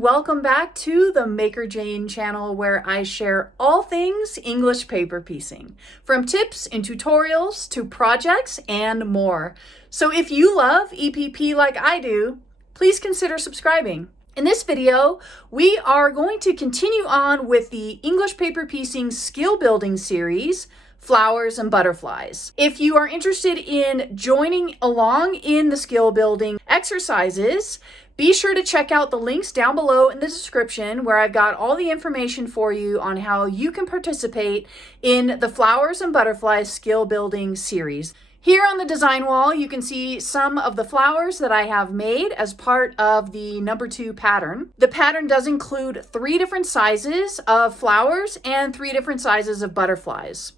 and welcome back to the Maker Jane channel, where I share all things English paper piecing, from tips and tutorials to projects and more. So if you love EPP like I do, please consider subscribing. In this video, we are going to continue on with the English paper piecing skill building series, Flowers and Butterflies. If you are interested in joining along in the skill building exercises, be sure to check out the links down below in the description, where I've got all the information for you on how you can participate in the Flowers and Butterflies skill building series. Here on the design wall, you can see some of the flowers that I have made as part of the number 2 pattern. The pattern does include 3 different sizes of flowers and 3 different sizes of butterflies.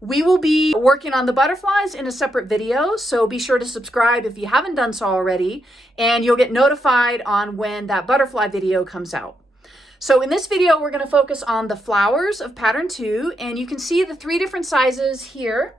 We will be working on the butterflies in a separate video, so be sure to subscribe if you haven't done so already, and you'll get notified on when that butterfly video comes out. So in this video, we're going to focus on the flowers of pattern 2, and you can see the 3 different sizes here.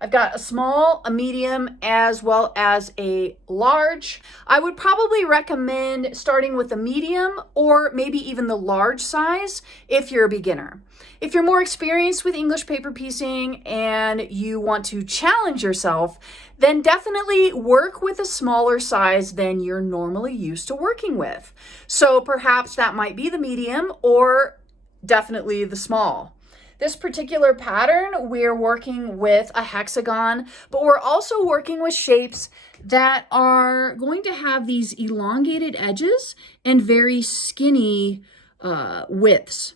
I've got a small, a medium, as well as a large. I would probably recommend starting with a medium or maybe even the large size if you're a beginner. If you're more experienced with English paper piecing and you want to challenge yourself, then definitely work with a smaller size than you're normally used to working with. So perhaps that might be the medium or definitely the small. This particular pattern, we're working with a hexagon, but we're also working with shapes that are going to have these elongated edges and very skinny widths.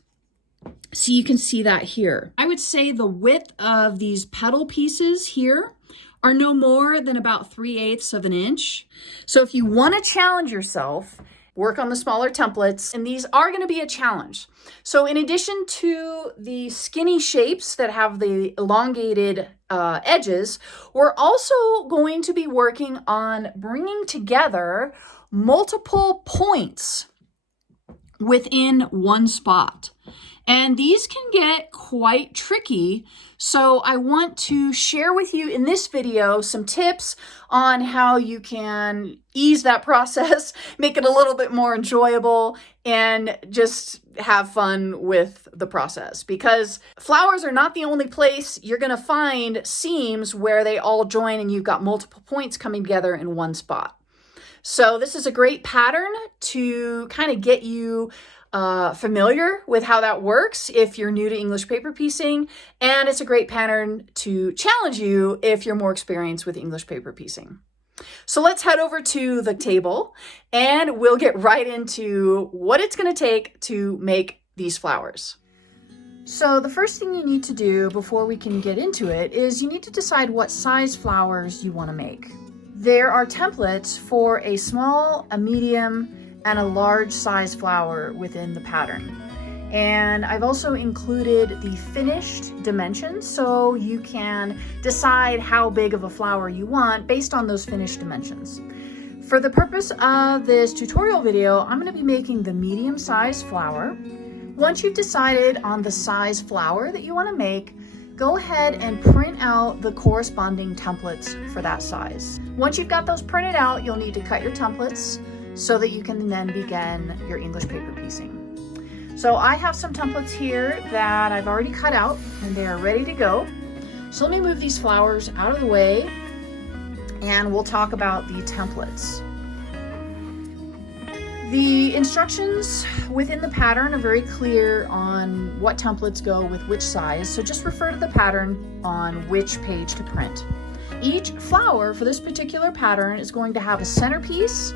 So you can see that here. I would say the width of these petal pieces here are no more than about 3/8 of an inch. So if you want to challenge yourself, work on the smaller templates, and these are going to be a challenge. So in addition to the skinny shapes that have the elongated edges, we're also going to be working on bringing together multiple points within one spot. And these can get quite tricky. So I want to share with you in this video some tips on how you can ease that process, make it a little bit more enjoyable, and just have fun with the process. Because flowers are not the only place you're going to find seams where they all join and you've got multiple points coming together in one spot. So this is a great pattern to kind of get you familiar with how that works if you're new to English paper piecing, and it's a great pattern to challenge you if you're more experienced with English paper piecing. So let's head over to the table and we'll get right into what it's going to take to make these flowers. So the first thing you need to do before we can get into it is you need to decide what size flowers you want to make. There are templates for a small, a medium, and a large size flower within the pattern. And I've also included the finished dimensions, so you can decide how big of a flower you want based on those finished dimensions. For the purpose of this tutorial video, I'm going to be making the medium size flower. Once you've decided on the size flower that you want to make, go ahead and print out the corresponding templates for that size. Once you've got those printed out, you'll need to cut your templates so that you can then begin your English paper piecing. So I have some templates here that I've already cut out and they are ready to go. So let me move these flowers out of the way and we'll talk about the templates. The instructions within the pattern are very clear on what templates go with which size, so just refer to the pattern on which page to print. Each flower for this particular pattern is going to have a centerpiece,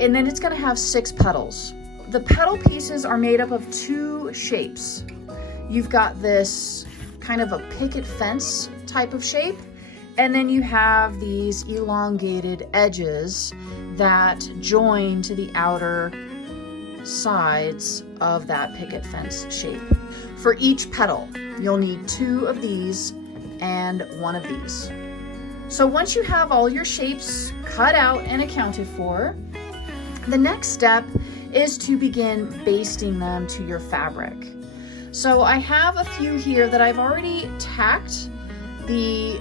and then it's going to have 6 petals. The petal pieces are made up of 2 shapes. You've got this kind of a picket fence type of shape, and then you have these elongated edges that join to the outer sides of that picket fence shape. For each petal, you'll need 2 of these and 1 of these. So once you have all your shapes cut out and accounted for, the next step is to begin basting them to your fabric. So I have a few here that I've already tacked the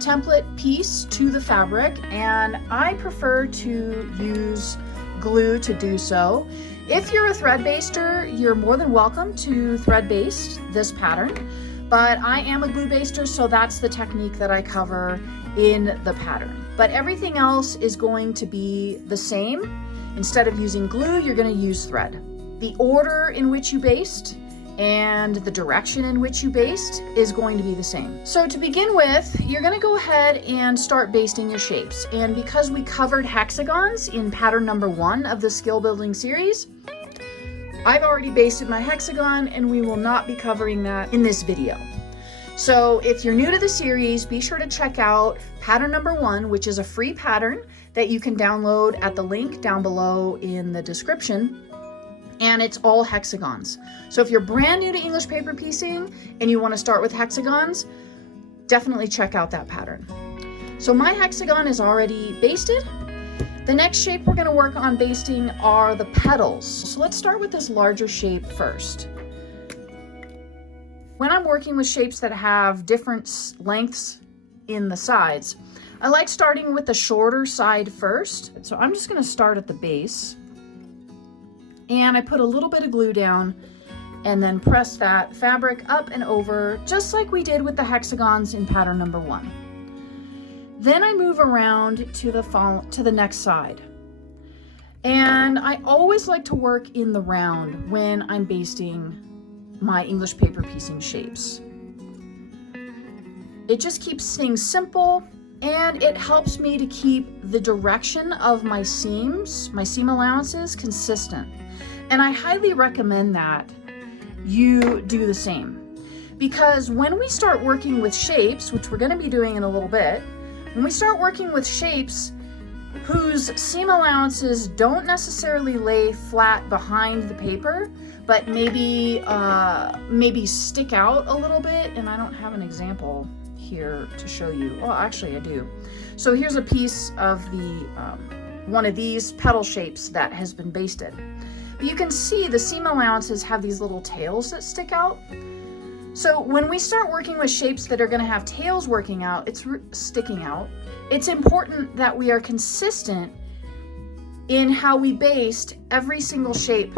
template piece to the fabric, and I prefer to use glue to do so. If you're a thread baster, you're more than welcome to thread baste this pattern, but I am a glue baster, so that's the technique that I cover in the pattern. But everything else is going to be the same. Instead of using glue, you're going to use thread. The order in which you baste and the direction in which you baste is going to be the same. So to begin with, you're going to go ahead and start basting your shapes. And because we covered hexagons in pattern number 1 of the skill building series, I've already basted my hexagon and we will not be covering that in this video. So if you're new to the series, be sure to check out pattern number 1, which is a free pattern that you can download at the link down below in the description. And it's all hexagons. So if you're brand new to English paper piecing and you want to start with hexagons, definitely check out that pattern. So my hexagon is already basted. The next shape we're going to work on basting are the petals. So let's start with this larger shape first. When I'm working with shapes that have different lengths in the sides, I like starting with the shorter side first. So I'm just going to start at the base. And I put a little bit of glue down and then press that fabric up and over, just like we did with the hexagons in pattern number 1. Then I move around to the next side. And I always like to work in the round when I'm basting my English paper piecing shapes. It just keeps things simple and it helps me to keep the direction of my seams, my seam allowances, consistent. And I highly recommend that you do the same. Because when we start working with shapes, which we're going to be doing in a little bit, when we start working with shapes whose seam allowances don't necessarily lay flat behind the paper, but maybe stick out a little bit, and I don't have an example here to show you. Well, actually I do. So here's a piece of the one of these petal shapes that has been basted. You can see the seam allowances have these little tails that stick out. So when we start working with shapes that are going to have tails sticking out, it's important that we are consistent in how we baste every single shape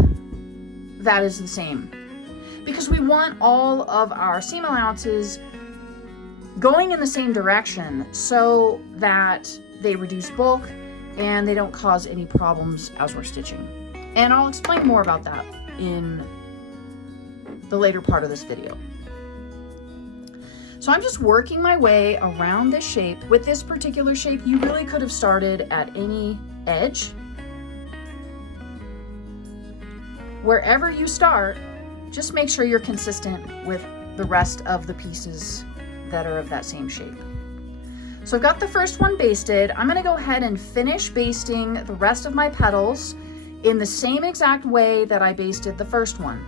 that is the same. Because we want all of our seam allowances going in the same direction so that they reduce bulk and they don't cause any problems as we're stitching. And I'll explain more about that in the later part of this video. So I'm just working my way around this shape. With this particular shape, you really could have started at any edge. Wherever you start, just make sure you're consistent with the rest of the pieces that are of that same shape. So I've got the first one basted. I'm going to go ahead and finish basting the rest of my petals in the same exact way that I basted the first one.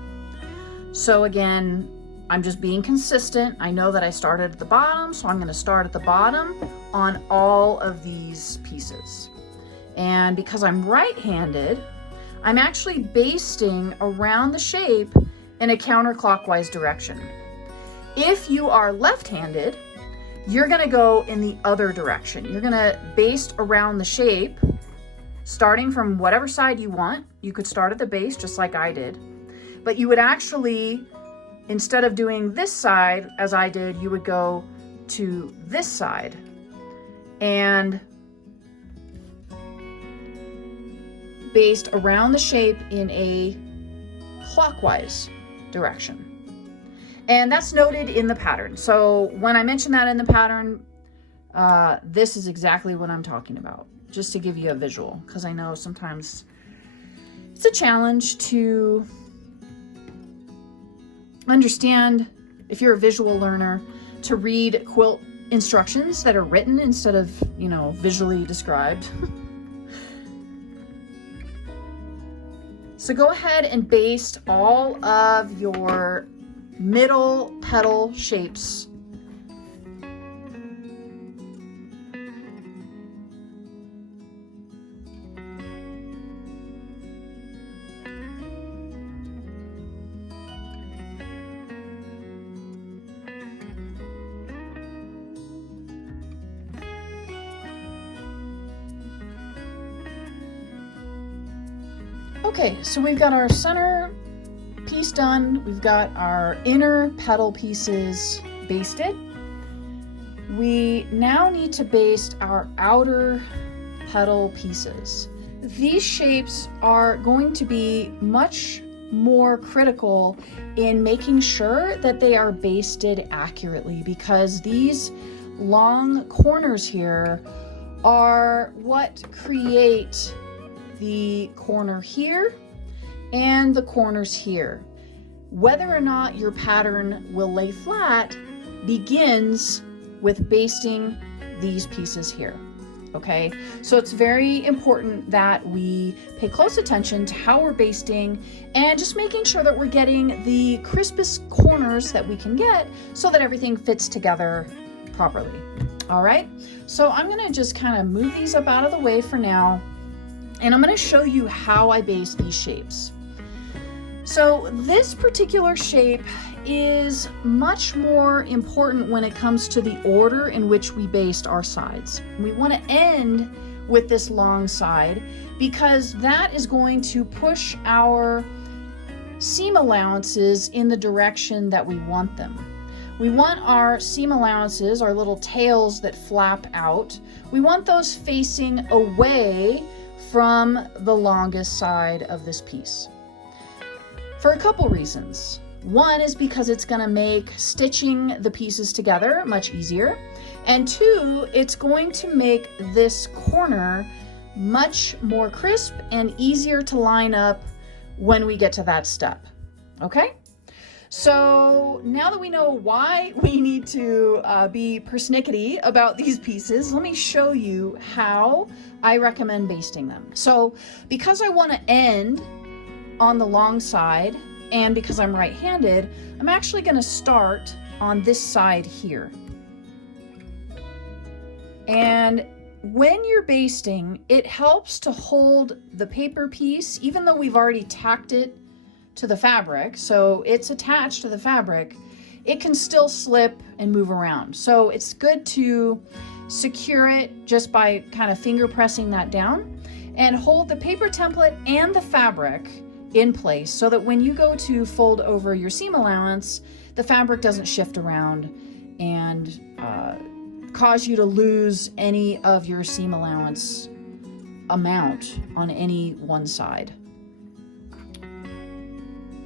So again, I'm just being consistent. I know that I started at the bottom, so I'm going to start at the bottom on all of these pieces. And because I'm right-handed, I'm actually basting around the shape in a counterclockwise direction. If you are left-handed, you're going to go in the other direction. You're going to baste around the shape, starting from whatever side you want. You could start at the base, just like I did. But you would actually, instead of doing this side, as I did, you would go to this side and baste around the shape in a clockwise direction. And that's noted in the pattern. So when I mention that in the pattern, this is exactly what I'm talking about, just to give you a visual, because I know sometimes it's a challenge to understand, if you're a visual learner, to read quilt instructions that are written instead of, visually described. So go ahead and baste all of your middle petal shapes. Okay, so we've got our center piece done. We've got our inner petal pieces basted. We now need to baste our outer petal pieces. These shapes are going to be much more critical in making sure that they are basted accurately, because these long corners here are what create the corner here and the corners here. Whether or not your pattern will lay flat begins with basting these pieces here. Okay, so it's very important that we pay close attention to how we're basting and just making sure that we're getting the crispest corners that we can get so that everything fits together properly. All right, so I'm gonna just kind of move these up out of the way for now, and I'm gonna show you how I baste these shapes. So this particular shape is much more important when it comes to the order in which we baste our sides. We want to end with this long side because that is going to push our seam allowances in the direction that we want them. We want our seam allowances, our little tails that flap out, we want those facing away from the longest side of this piece. For a couple reasons. One is because it's going to make stitching the pieces together much easier. And two, it's going to make this corner much more crisp and easier to line up when we get to that step. Okay? So now that we know why we need to be persnickety about these pieces, let me show you how I recommend basting them. So because I want to end on the long side, and because I'm right-handed, I'm actually going to start on this side here. And when you're basting, it helps to hold the paper piece, even though we've already tacked it to the fabric, so it's attached to the fabric, it can still slip and move around. So it's good to secure it just by kind of finger pressing that down and hold the paper template and the fabric in place so that when you go to fold over your seam allowance, the fabric doesn't shift around and cause you to lose any of your seam allowance amount on any one side.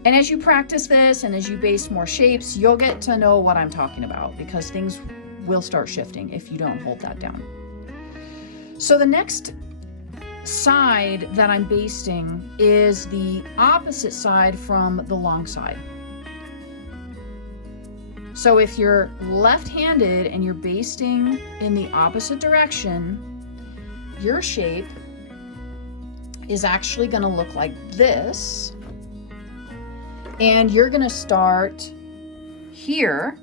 And as you practice this and as you baste more shapes, you'll get to know what I'm talking about, because things will start shifting if you don't hold that down. So the next side that I'm basting is the opposite side from the long side. So if you're left-handed and you're basting in the opposite direction, your shape is actually going to look like this, and you're going to start here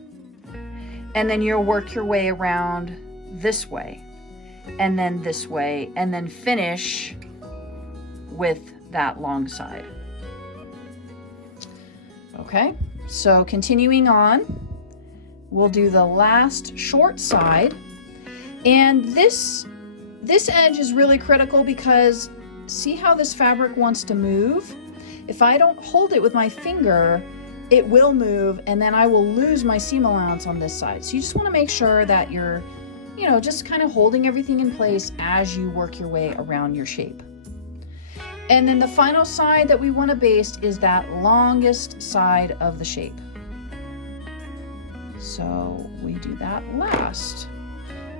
and then you'll work your way around this way and then this way, and then finish with that long side. Okay, so continuing on, we'll do the last short side. And this edge is really critical because see how this fabric wants to move? If I don't hold it with my finger, it will move, and then I will lose my seam allowance on this side. So you just want to make sure that you're just kind of holding everything in place as you work your way around your shape. And then the final side that we want to baste is that longest side of the shape. So we do that last.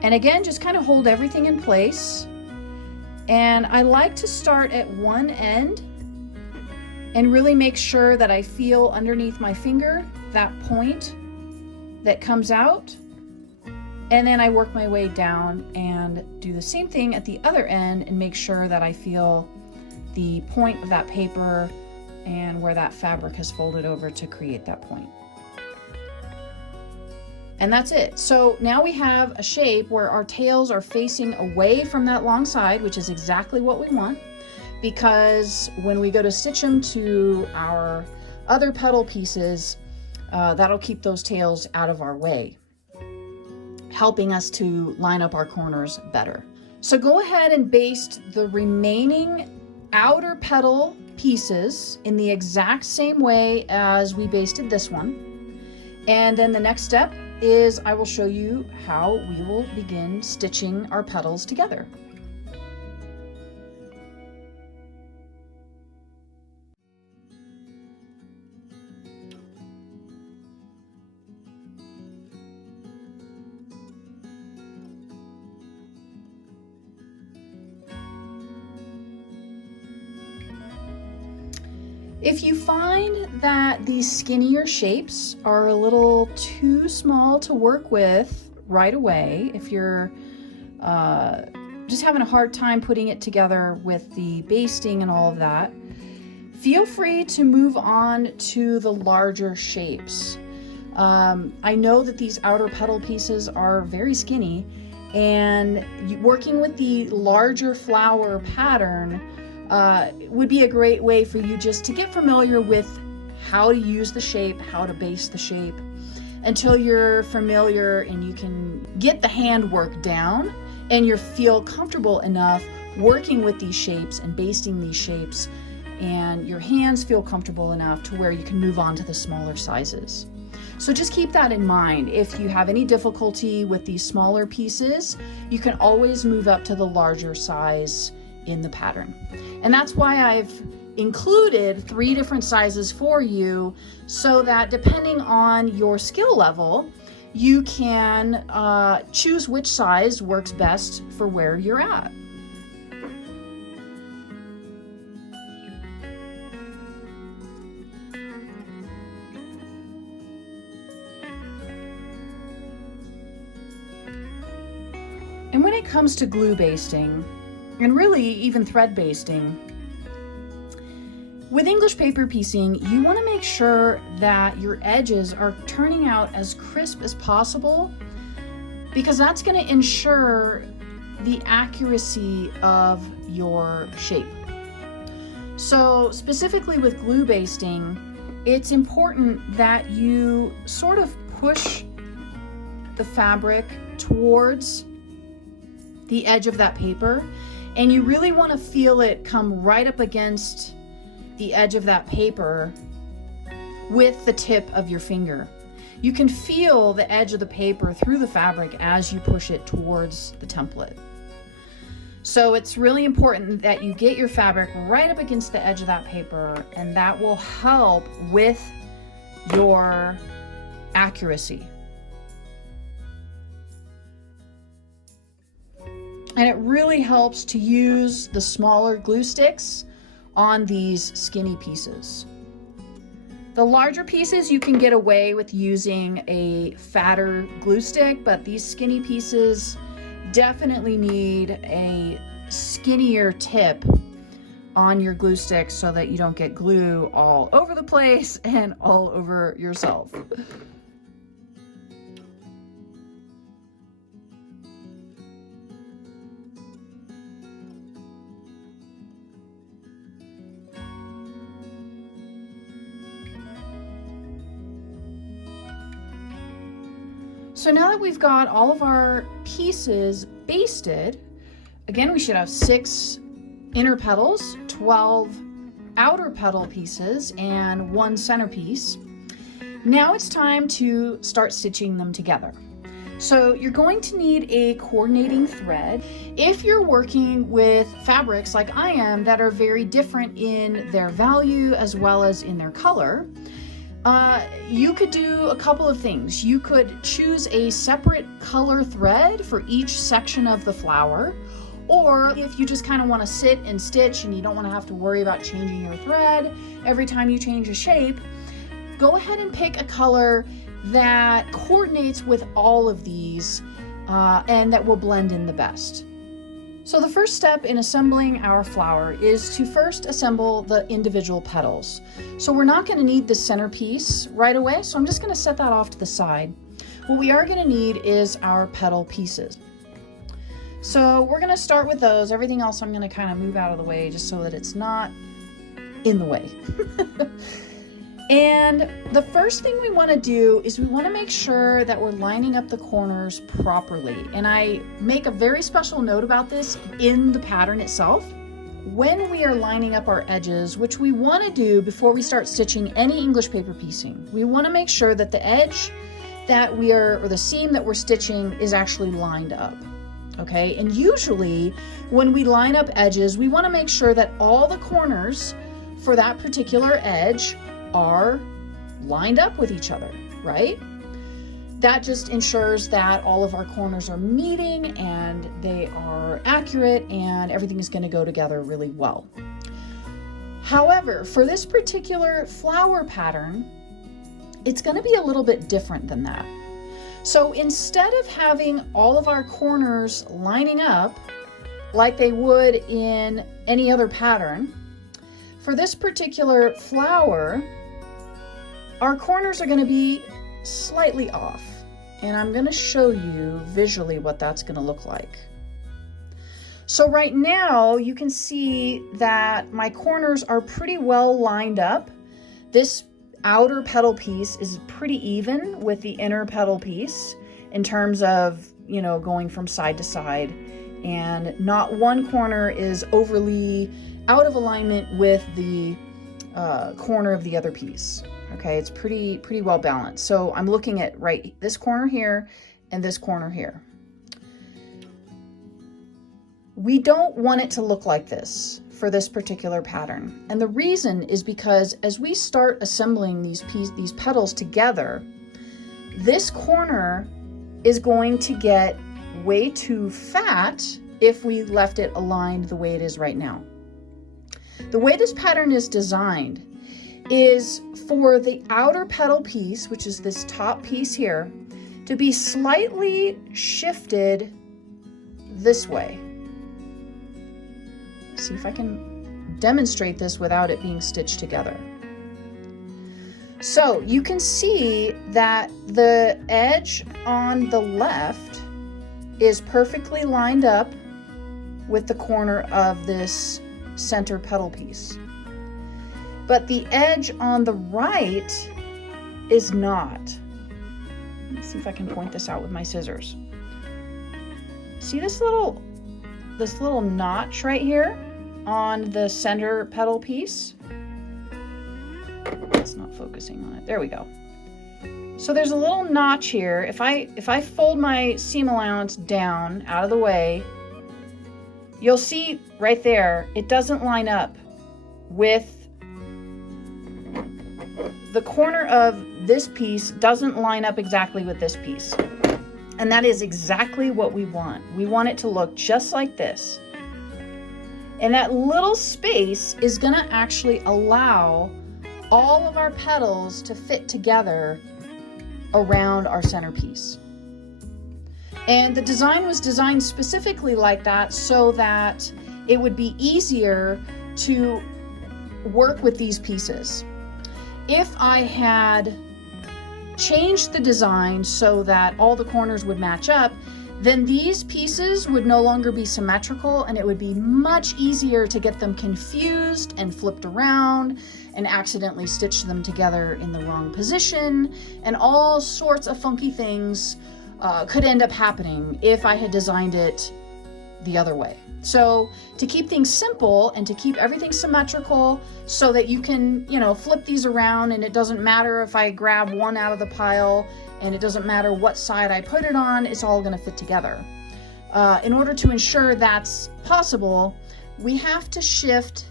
And again, just kind of hold everything in place. And I like to start at one end and really make sure that I feel underneath my finger that point that comes out. And then I work my way down and do the same thing at the other end and make sure that I feel the point of that paper and where that fabric has folded over to create that point. And that's it. So now we have a shape where our tails are facing away from that long side, which is exactly what we want, because when we go to stitch them to our other petal pieces, that'll keep those tails out of our way, helping us to line up our corners better. So go ahead and baste the remaining outer petal pieces in the exact same way as we basted this one. And then the next step is I will show you how we will begin stitching our petals together. If you find that these skinnier shapes are a little too small to work with right away, if you're just having a hard time putting it together with the basting and all of that, feel free to move on to the larger shapes. I know that these outer petal pieces are very skinny, and working with the larger flower pattern would be a great way for you just to get familiar with how to use the shape, how to base the shape, until you're familiar and you can get the handwork down and you feel comfortable enough working with these shapes and basting these shapes, and your hands feel comfortable enough to where you can move on to the smaller sizes. So just keep that in mind. If you have any difficulty with these smaller pieces, you can always move up to the larger size in the pattern. And that's why I've included 3 different sizes for you, so that depending on your skill level, you can choose which size works best for where you're at. And when it comes to glue basting, and really even thread basting, with English paper piecing, you want to make sure that your edges are turning out as crisp as possible, because that's going to ensure the accuracy of your shape. So specifically with glue basting, it's important that you sort of push the fabric towards the edge of that paper, and you really want to feel it come right up against the edge of that paper with the tip of your finger. You can feel the edge of the paper through the fabric as you push it towards the template. So it's really important that you get your fabric right up against the edge of that paper, and that will help with your accuracy. And it really helps to use the smaller glue sticks on these skinny pieces. The larger pieces you can get away with using a fatter glue stick, but these skinny pieces definitely need a skinnier tip on your glue stick so that you don't get glue all over the place and all over yourself. So now that we've got all of our pieces basted, again, we should have 6 inner petals, 12 outer petal pieces, and 1 centerpiece. Now it's time to start stitching them together. So you're going to need a coordinating thread. If you're working with fabrics like I am that are very different in their value as well as in their color, you could do a couple of things. You could choose a separate color thread for each section of the flower, or if you just kind of want to sit and stitch and you don't want to have to worry about changing your thread every time you change a shape, go ahead and pick a color that coordinates with all of these and that will blend in the best. So the first step in assembling our flower is to first assemble the individual petals. So we're not going to need the centerpiece right away, so I'm just going to set that off to the side. What we are going to need is our petal pieces. So we're going to start with those. Everything else I'm going to kind of move out of the way just so that it's not in the way. And the first thing we want to do is we want to make sure that we're lining up the corners properly. And I make a very special note about this in the pattern itself. when we are lining up our edges, which we want to do before we start stitching any English paper piecing, we want to make sure that the edge that we are, or the seam that we're stitching, is actually lined up. Okay, and usually when we line up edges, we want to make sure that all the corners for that particular edge are lined up with each other, right? That just ensures that all of our corners are meeting and they are accurate and everything is going to go together really well. However, for this particular flower pattern, it's going to be a little bit different than that. So instead of having all of our corners lining up like they would in any other pattern, for this particular flower, our corners are going to be slightly off. And I'm going to show you visually what that's going to look like. So right now you can see that my corners are pretty well lined up. This outer petal piece is pretty even with the inner petal piece in terms of, you know, going from side to side, and not one corner is overly out of alignment with the corner of the other piece. Okay, it's pretty well balanced. So I'm looking at this corner here and this corner here. We don't want it to look like this for this particular pattern. And the reason is because as we start assembling these petals together, this corner is going to get way too fat if we left it aligned the way it is right now. The way this pattern is designed is for the outer petal piece, which is this top piece here, to be slightly shifted this way. See if I can demonstrate this without it being stitched together. So you can see that the edge on the left is perfectly lined up with the corner of this center petal piece. But the edge on the right is not. Let's see if I can point this out with my scissors. See this little notch right here on the center petal piece? It's not focusing on it. There we go. So there's a little notch here. If I fold my seam allowance down out of the way, you'll see right there, it doesn't line up with the corner of this piece, doesn't line up exactly with this piece. And that is exactly what we want. We want it to look just like this. And that little space is going to actually allow all of our petals to fit together around our centerpiece. And the design was designed specifically like that so that it would be easier to work with these pieces. If I had changed the design so that all the corners would match up, then these pieces would no longer be symmetrical, and it would be much easier to get them confused and flipped around and accidentally stitch them together in the wrong position, and all sorts of funky things could end up happening if I had designed it the other way. So to keep things simple and to keep everything symmetrical so that you can, you know, flip these around, and it doesn't matter if I grab one out of the pile, and it doesn't matter what side I put it on, it's all going to fit together. In order to ensure that's possible, we have to shift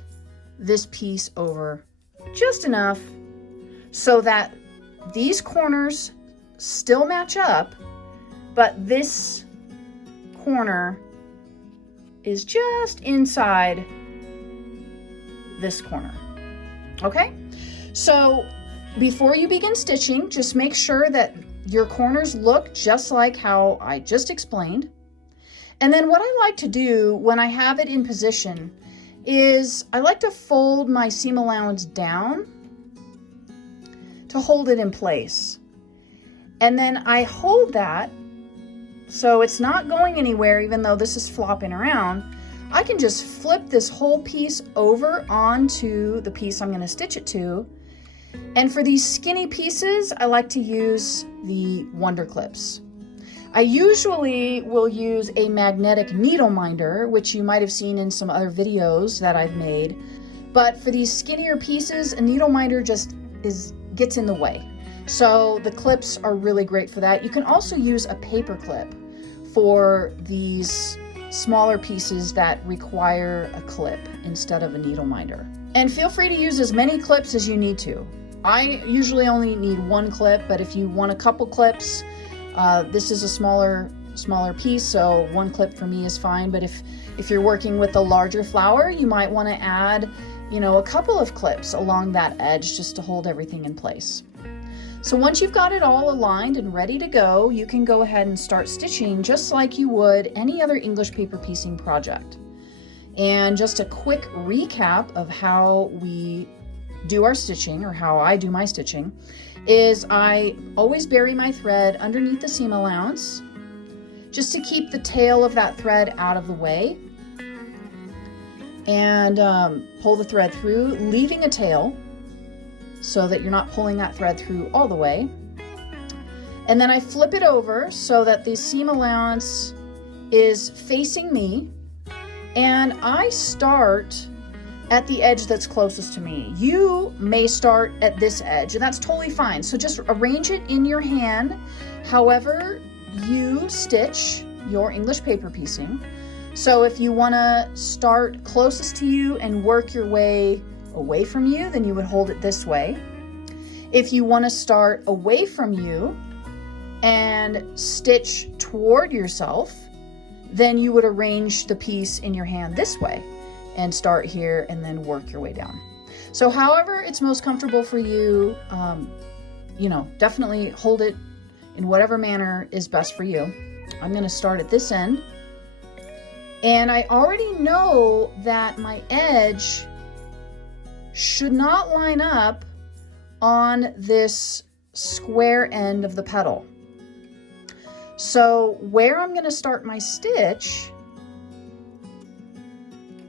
this piece over just enough so that these corners still match up, but this corner is just inside this corner. Okay, so before you begin stitching, just make sure that your corners look just like how I just explained. And then what I like to do when I have it in position is I like to fold my seam allowance down to hold it in place. And then I hold that so it's not going anywhere, even though this is flopping around. I can just flip this whole piece over onto the piece I'm going to stitch it to. And for these skinny pieces, I like to use the Wonder Clips. I usually will use a magnetic needle minder, which you might have seen in some other videos that I've made. But for these skinnier pieces, a needle minder just gets in the way. So the clips are really great for that. You can also use a paper clip for these smaller pieces that require a clip instead of a needle minder. And feel free to use as many clips as you need to. I usually only need one clip, but if you want a couple clips, this is a smaller piece, so one clip for me is fine. But if you're working with a larger flower, you might want to add, a couple of clips along that edge just to hold everything in place. So once you've got it all aligned and ready to go, you can go ahead and start stitching just like you would any other English paper piecing project. And just a quick recap of how we do our stitching, or how I do my stitching, is I always bury my thread underneath the seam allowance just to keep the tail of that thread out of the way, and pull the thread through, leaving a tail so that you're not pulling that thread through all the way. And then I flip it over so that the seam allowance is facing me, and I start at the edge that's closest to me. You may start at this edge, and that's totally fine. So just arrange it in your hand however you stitch your English paper piecing. So if you want to start closest to you and work your way away from you, then you would hold it this way. If you want to start away from you and stitch toward yourself, then you would arrange the piece in your hand this way and start here and then work your way down. So however it's most comfortable for you, definitely hold it in whatever manner is best for you. I'm going to start at this end, and I already know that my edge should not line up on this square end of the petal. So where I'm going to start my stitch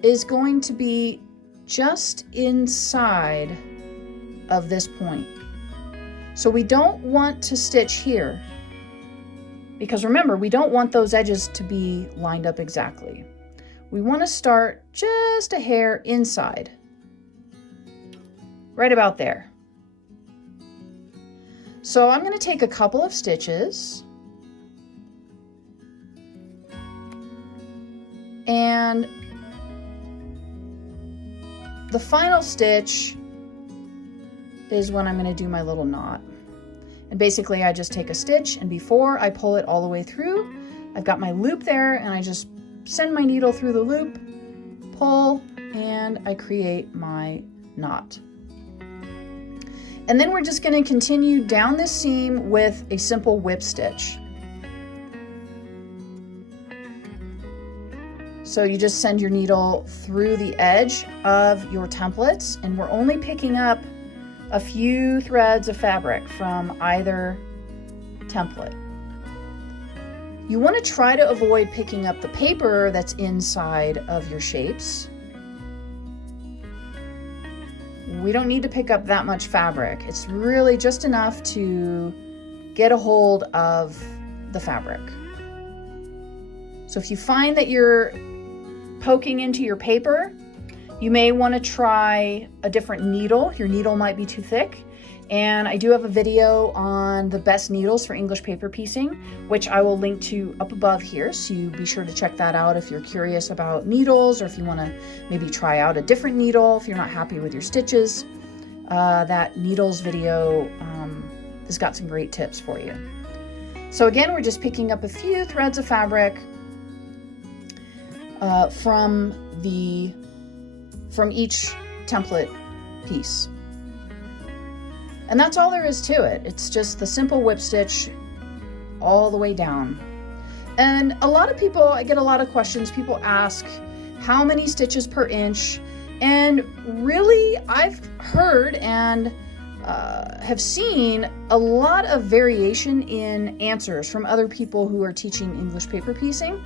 is going to be just inside of this point. So we don't want to stitch here, because remember, we don't want those edges to be lined up exactly. We want to start just a hair inside, right about there. So I'm going to take a couple of stitches, and the final stitch is when I'm going to do my little knot. And basically I just take a stitch, and before I pull it all the way through, I've got my loop there, and I just send my needle through the loop, pull, and I create my knot. And then we're just going to continue down this seam with a simple whip stitch. So you just send your needle through the edge of your templates, and we're only picking up a few threads of fabric from either template. You want to try to avoid picking up the paper that's inside of your shapes. We don't need to pick up that much fabric. It's really just enough to get a hold of the fabric. So if you find that you're poking into your paper, you may want to try a different needle. Your needle might be too thick. And I do have a video on the best needles for English paper piecing, which I will link to up above here. So you be sure to check that out if you're curious about needles, or if you want to maybe try out a different needle if you're not happy with your stitches. That needles video has got some great tips for you. So again, we're just picking up a few threads of fabric from each template piece. And that's all there is to it. It's just the simple whip stitch all the way down. And a lot of people, I get a lot of questions. People ask how many stitches per inch. And really, I've heard and have seen a lot of variation in answers from other people who are teaching English paper piecing.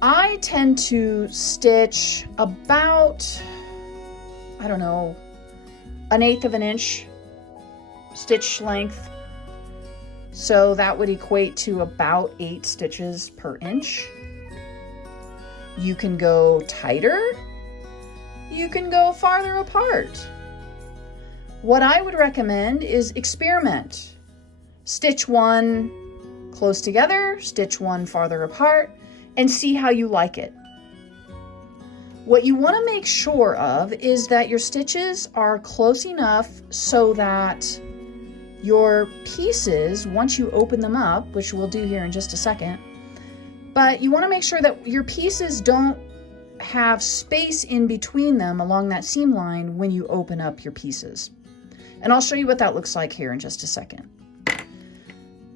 I tend to stitch about, I don't know, 1/8 of an inch stitch length So that would equate to about 8 stitches per inch. You can go tighter. You can go farther apart. What I would recommend is experiment. Stitch one close together, stitch one farther apart, and see how you like it. What you want to make sure of is that your stitches are close enough so that your pieces, once you open them up, which we'll do here in just a second, but you want to make sure that your pieces don't have space in between them along that seam line when you open up your pieces. And I'll show you what that looks like here in just a second.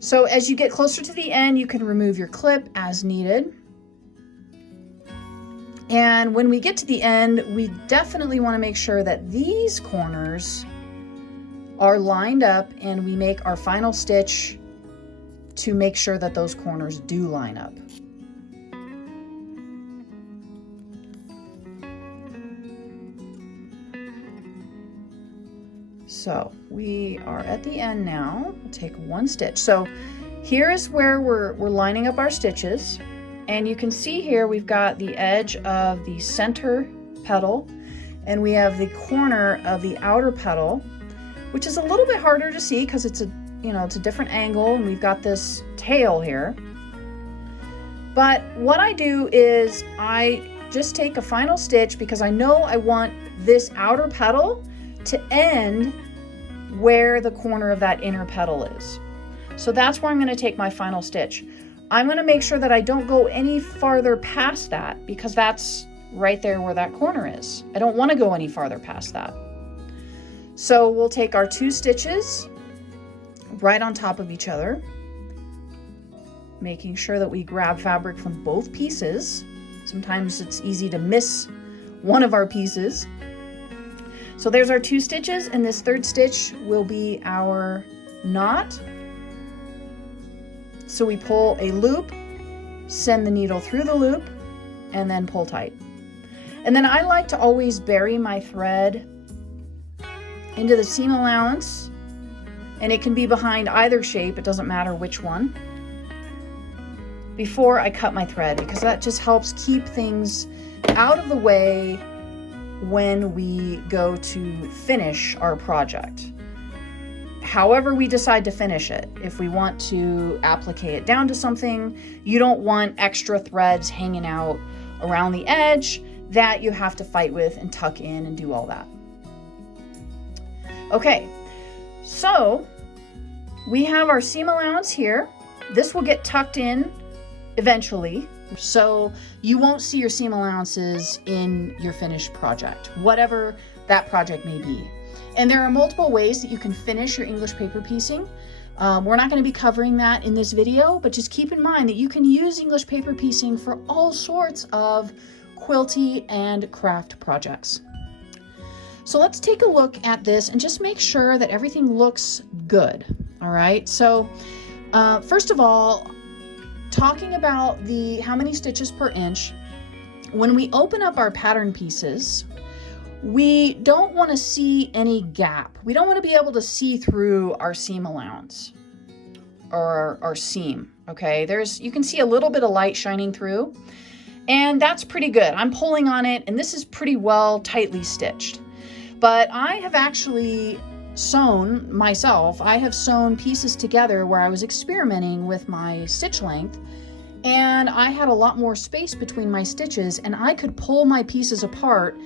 So as you get closer to the end, you can remove your clip as needed. And when we get to the end, we definitely want to make sure that these corners are lined up, and we make our final stitch to make sure that those corners do line up. So we are at the end now. We'll take one stitch. So here is where we're lining up our stitches. And you can see here we've got the edge of the center petal, and we have the corner of the outer petal, which is a little bit harder to see because it's a different angle, and we've got this tail here. But what I do is I just take a final stitch because I know I want this outer petal to end where the corner of that inner petal is. So that's where I'm going to take my final stitch. I'm going to make sure that I don't go any farther past that because that's right there where that corner is. I don't want to go any farther past that. So we'll take our 2 stitches right on top of each other, making sure that we grab fabric from both pieces. Sometimes it's easy to miss one of our pieces. So there's our 2 stitches, and this 3rd stitch will be our knot. So we pull a loop, send the needle through the loop, and then pull tight. And then I like to always bury my thread into the seam allowance, and it can be behind either shape, it doesn't matter which one, before I cut my thread, because that just helps keep things out of the way when we go to finish our project. However we decide to finish it. If we want to applique it down to something, you don't want extra threads hanging out around the edge that you have to fight with and tuck in and do all that. Okay, so we have our seam allowance here. This will get tucked in eventually, so you won't see your seam allowances in your finished project, whatever that project may be. And there are multiple ways that you can finish your English paper piecing. We're not going to be covering that in this video, but just keep in mind that you can use English paper piecing for all sorts of quilty and craft projects. So let's take a look at this and just make sure that everything looks good. All right, so first of all, talking about how many stitches per inch, when we open up our pattern pieces, we don't want to see any gap. We don't want to be able to see through our seam allowance or our seam, okay? You can see a little bit of light shining through, and that's pretty good. I'm pulling on it, and this is pretty well tightly stitched. But I have actually sewn myself. I have sewn pieces together where I was experimenting with my stitch length, and I had a lot more space between my stitches, and I could pull my pieces apart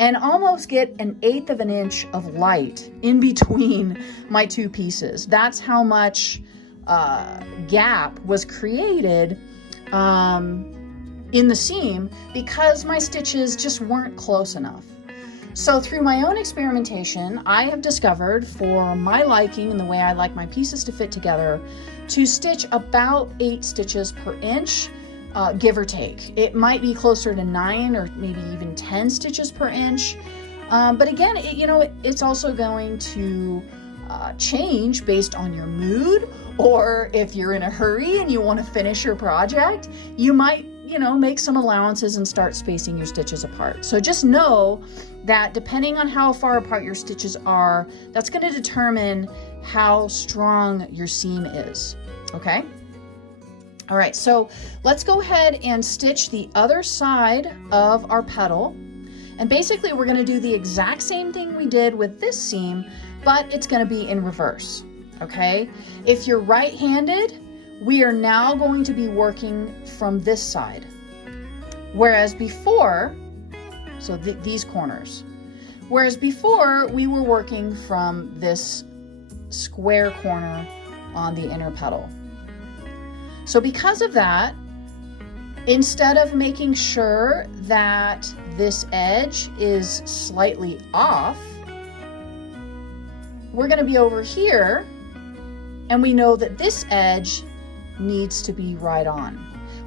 and almost get 1/8 of an inch of light in between my 2 pieces. That's how much gap was created in the seam because my stitches just weren't close enough. So through my own experimentation, I have discovered, for my liking and the way I like my pieces to fit together, to stitch about 8 stitches per inch, give or take. It might be closer to 9 or maybe even 10 stitches per inch. But again, it's also going to change based on your mood, or if you're in a hurry and you want to finish your project, you might, make some allowances and start spacing your stitches apart. So just know that depending on how far apart your stitches are, that's going to determine how strong your seam is, okay? All right, so let's go ahead and stitch the other side of our petal. And basically we're gonna do the exact same thing we did with this seam, but it's gonna be in reverse, okay? If you're right-handed, we are now going to be working from this side. Whereas before, so these corners, whereas before we were working from this square corner on the inner petal. So because of that, instead of making sure that this edge is slightly off, we're going to be over here, and we know that this edge needs to be right on,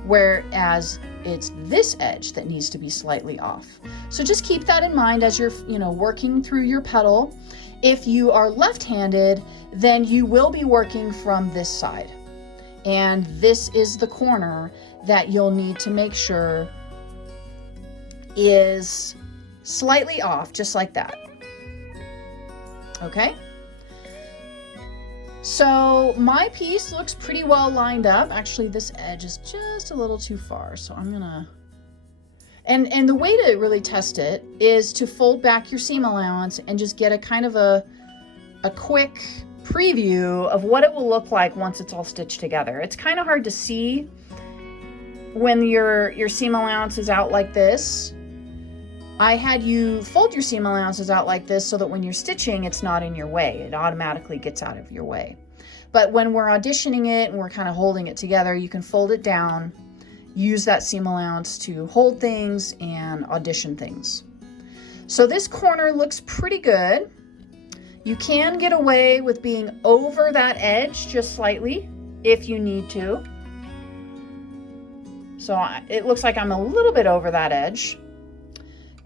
whereas it's this edge that needs to be slightly off. So just keep that in mind as you're, working through your petal. If you are left-handed, then you will be working from this side. And this is the corner that you'll need to make sure is slightly off, just like that. Okay? So my piece looks pretty well lined up. Actually, this edge is just a little too far, so I'm gonna... And the way to really test it is to fold back your seam allowance and just get a kind of a quick preview of what it will look like once it's all stitched together. It's kind of hard to see when your seam allowance is out like this. I had you fold your seam allowances out like this so that when you're stitching, it's not in your way. It automatically gets out of your way. But when we're auditioning it and we're kind of holding it together, you can fold it down, use that seam allowance to hold things and audition things. So this corner looks pretty good. You can get away with being over that edge just slightly if you need to. So it looks like I'm a little bit over that edge.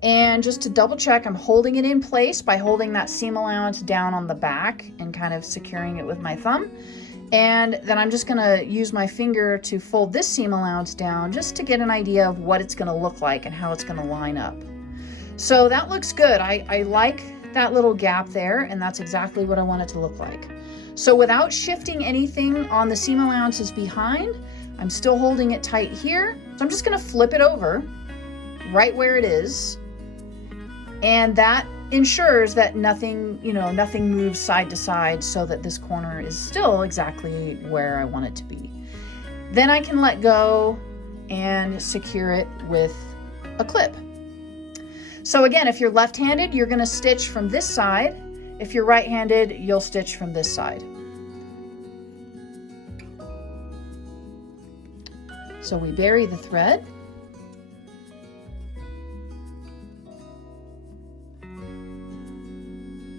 And just to double check, I'm holding it in place by holding that seam allowance down on the back and kind of securing it with my thumb. And then I'm just gonna use my finger to fold this seam allowance down just to get an idea of what it's gonna look like and how it's gonna line up. So that looks good. I like that little gap there, and that's exactly what I want it to look like. So without shifting anything on the seam allowances behind, I'm still holding it tight here. So I'm just gonna flip it over right where it is. And that ensures that nothing moves side to side so that this corner is still exactly where I want it to be. Then I can let go and secure it with a clip. So again, if you're left-handed, you're gonna stitch from this side. If you're right-handed, you'll stitch from this side. So we bury the thread.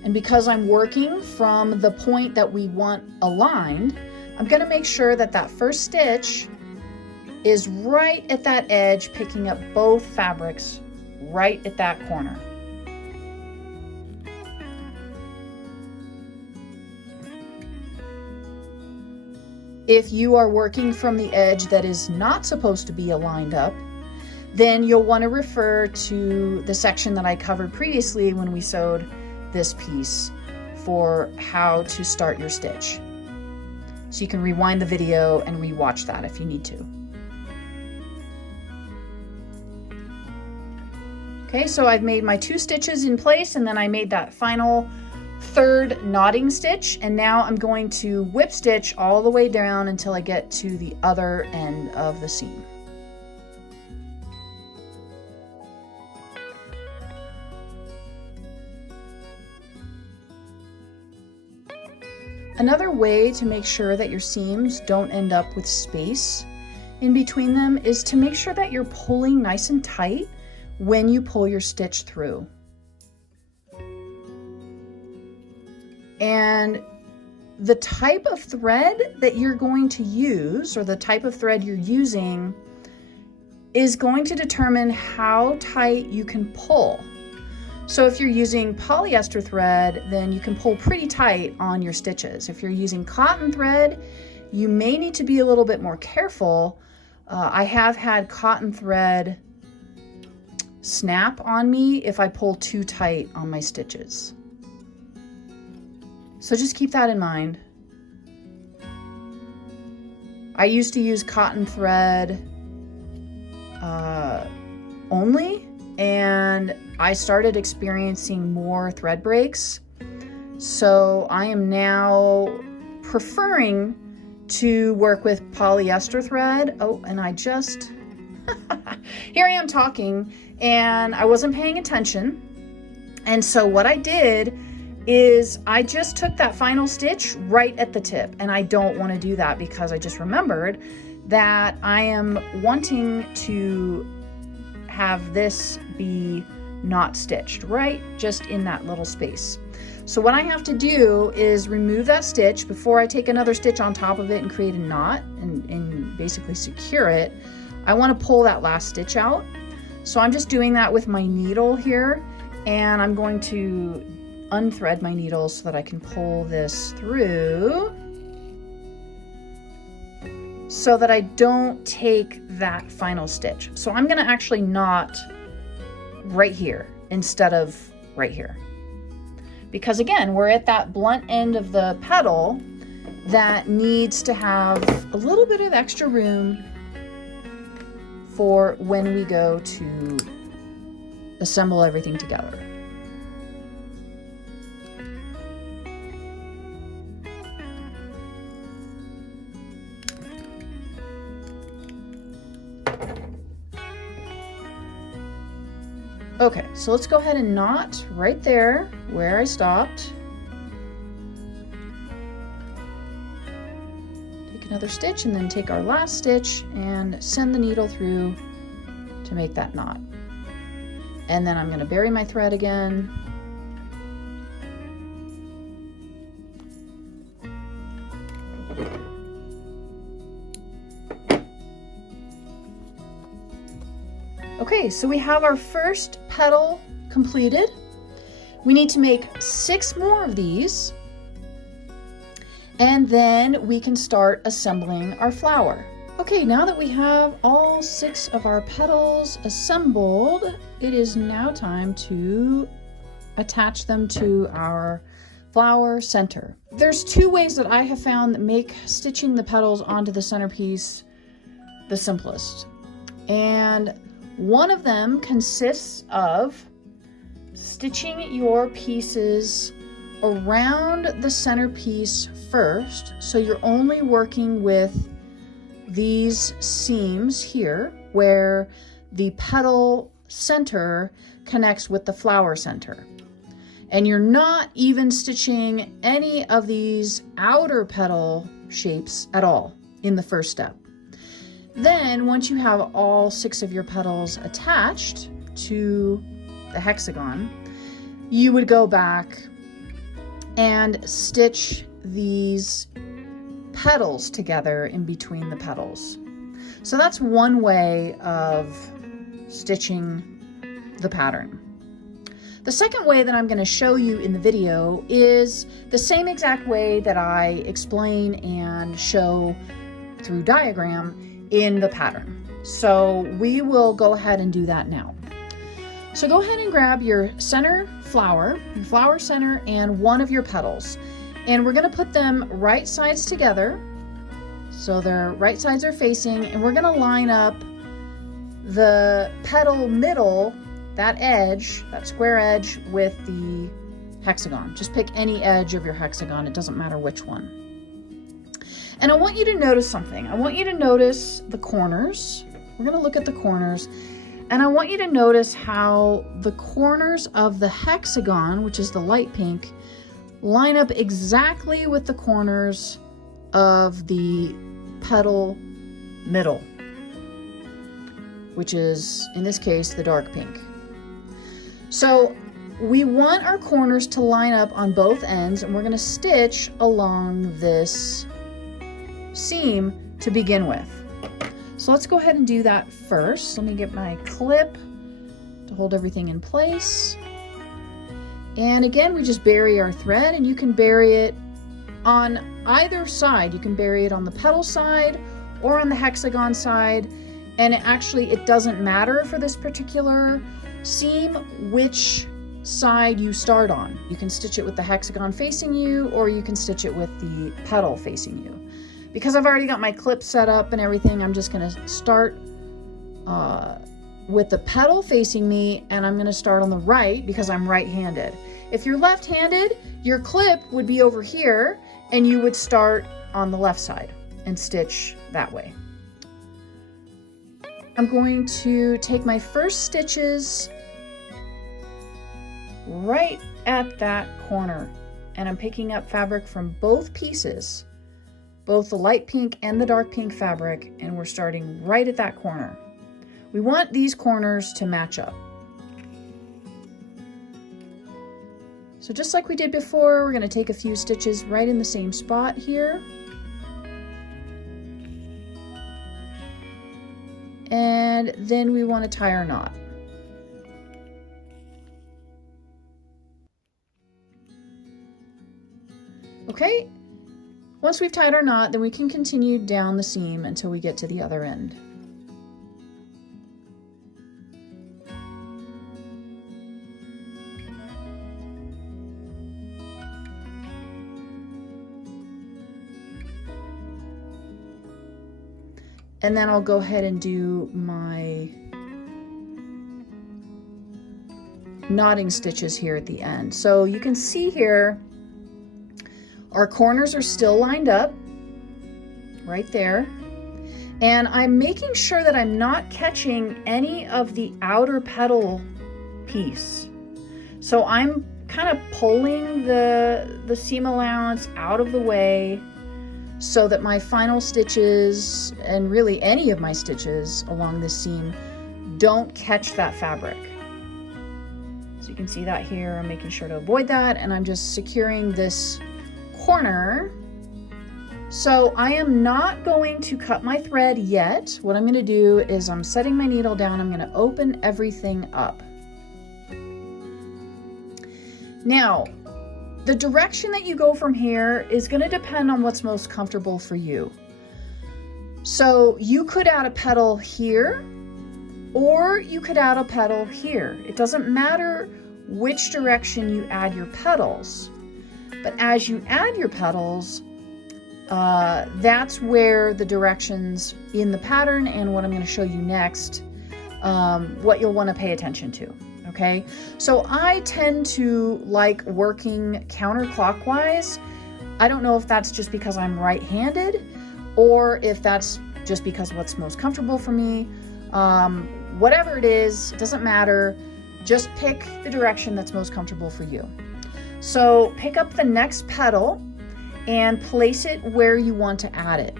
And because I'm working from the point that we want aligned, I'm going to make sure that that first stitch is right at that edge, picking up both fabrics right at that corner. If you are working from the edge that is not supposed to be aligned up, then you'll want to refer to the section that I covered previously when we sewed this piece for how to start your stitch. So you can rewind the video and rewatch that if you need to. Okay, so I've made my 2 stitches in place, and then I made that final third knotting stitch, and now I'm going to whip stitch all the way down until I get to the other end of the seam. Another way to make sure that your seams don't end up with space in between them is to make sure that you're pulling nice and tight when you pull your stitch through. And the type of thread that you're going to use, or the type of thread you're using, is going to determine how tight you can pull. So if you're using polyester thread, then you can pull pretty tight on your stitches. If you're using cotton thread, you may need to be a little bit more careful. I have had cotton thread snap on me if I pull too tight on my stitches. So just keep that in mind. I used to use cotton thread only, and I started experiencing more thread breaks. So I am now preferring to work with polyester thread. Oh, and I just, here I am talking and I wasn't paying attention. And so what I did is I just took that final stitch right at the tip, and I don't want to do that because I just remembered that I am wanting to have this be not stitched right just in that little space. So what I have to do is remove that stitch before I take another stitch on top of it and create a knot and basically secure it. I want to pull that last stitch out. So I'm just doing that with my needle here, and I'm going to unthread my needle so that I can pull this through so that I don't take that final stitch. So I'm going to actually knot right here instead of right here, because again, we're at that blunt end of the petal that needs to have a little bit of extra room for when we go to assemble everything together. Okay, so let's go ahead and knot right there where I stopped. Take another stitch and then take our last stitch and send the needle through to make that knot. And then I'm going to bury my thread again. Okay, so we have our first petal completed. We need to make 6 more of these, and then we can start assembling our flower. Okay, now that we have all 6 of our petals assembled, it is now time to attach them to our flower center. There's 2 ways that I have found that make stitching the petals onto the centerpiece the simplest. And one of them consists of stitching your pieces around the centerpiece first. So you're only working with these seams here where the petal center connects with the flower center. And you're not even stitching any of these outer petal shapes at all in the first step. Then once you have all 6 of your petals attached to the hexagon, you would go back and stitch these petals together in between the petals. So that's one way of stitching the pattern. The second way that I'm going to show you in the video is the same exact way that I explain and show through diagram in the pattern. So we will go ahead and do that now. So go ahead and grab your center flower, your flower center, and one of your petals. And we're going to put them right sides together. So their right sides are facing, and we're going to line up the petal middle, that edge, that square edge, with the hexagon. Just pick any edge of your hexagon. It doesn't matter which one. And I want you to notice something. I want you to notice the corners. We're going to look at the corners. And I want you to notice how the corners of the hexagon, which is the light pink, line up exactly with the corners of the petal middle, which is, in this case, the dark pink. So we want our corners to line up on both ends, and we're going to stitch along this seam to begin with. So let's go ahead and do that first. Let me get my clip to hold everything in place. And again, we just bury our thread, and you can bury it on either side. You can bury it on the petal side or on the hexagon side. And it doesn't matter for this particular seam which side you start on. You can stitch it with the hexagon facing you, or you can stitch it with the petal facing you. Because I've already got my clip set up and everything, I'm just gonna start with the petal facing me, and I'm gonna start on the right because I'm right-handed. If you're left-handed, your clip would be over here and you would start on the left side and stitch that way. I'm going to take my first stitches right at that corner, and I'm picking up fabric from both pieces, both the light pink and the dark pink fabric, and we're starting right at that corner. We want these corners to match up. So just like we did before, we're going to take a few stitches right in the same spot here. And then we want to tie our knot. Okay, once we've tied our knot, then we can continue down the seam until we get to the other end. And then I'll go ahead and do my knotting stitches here at the end. So you can see here, our corners are still lined up right there. And I'm making sure that I'm not catching any of the outer petal piece. So I'm kind of pulling the seam allowance out of the way so that my final stitches, and really any of my stitches along this seam, don't catch that fabric. So you can see that here, I'm making sure to avoid that, and I'm just securing this corner. So I am not going to cut my thread yet. What I'm gonna do is I'm setting my needle down, I'm gonna open everything up. Now, the direction that you go from here is going to depend on what's most comfortable for you. So you could add a petal here, or you could add a petal here. It doesn't matter which direction you add your petals, but as you add your petals, that's where the directions in the pattern and what I'm going to show you next, what you'll want to pay attention to. Okay, so I tend to like working counterclockwise. I don't know if that's just because I'm right-handed or if that's just because what's most comfortable for me. Whatever it is, it doesn't matter. Just pick the direction that's most comfortable for you. So pick up the next petal and place it where you want to add it.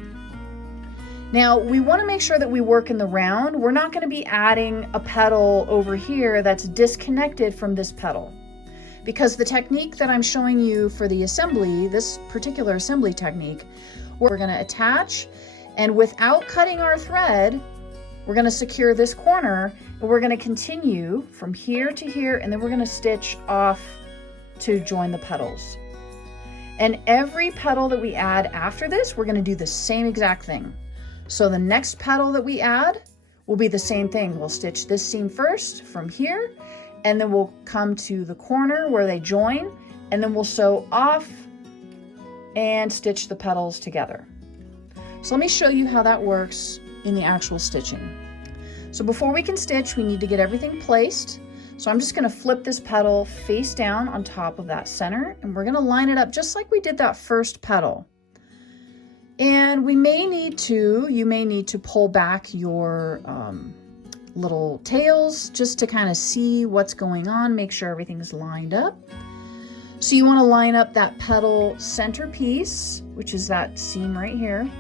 Now, we want to make sure that we work in the round. We're not going to be adding a petal over here that's disconnected from this petal, because the technique that I'm showing you for the assembly, this particular assembly technique, we're going to attach, and without cutting our thread, we're going to secure this corner, and we're going to continue from here to here, and then we're going to stitch off to join the petals. And every petal that we add after this, we're going to do the same exact thing. So the next petal that we add will be the same thing. We'll stitch this seam first from here, and then we'll come to the corner where they join, and then we'll sew off and stitch the petals together. So let me show you how that works in the actual stitching. So before we can stitch, we need to get everything placed. So I'm just going to flip this petal face down on top of that center, and we're going to line it up just like we did that first petal. And you may need to pull back your little tails just to kind of see what's going on, make sure everything's lined up. So you want to line up that petal center piece, which is that seam right here,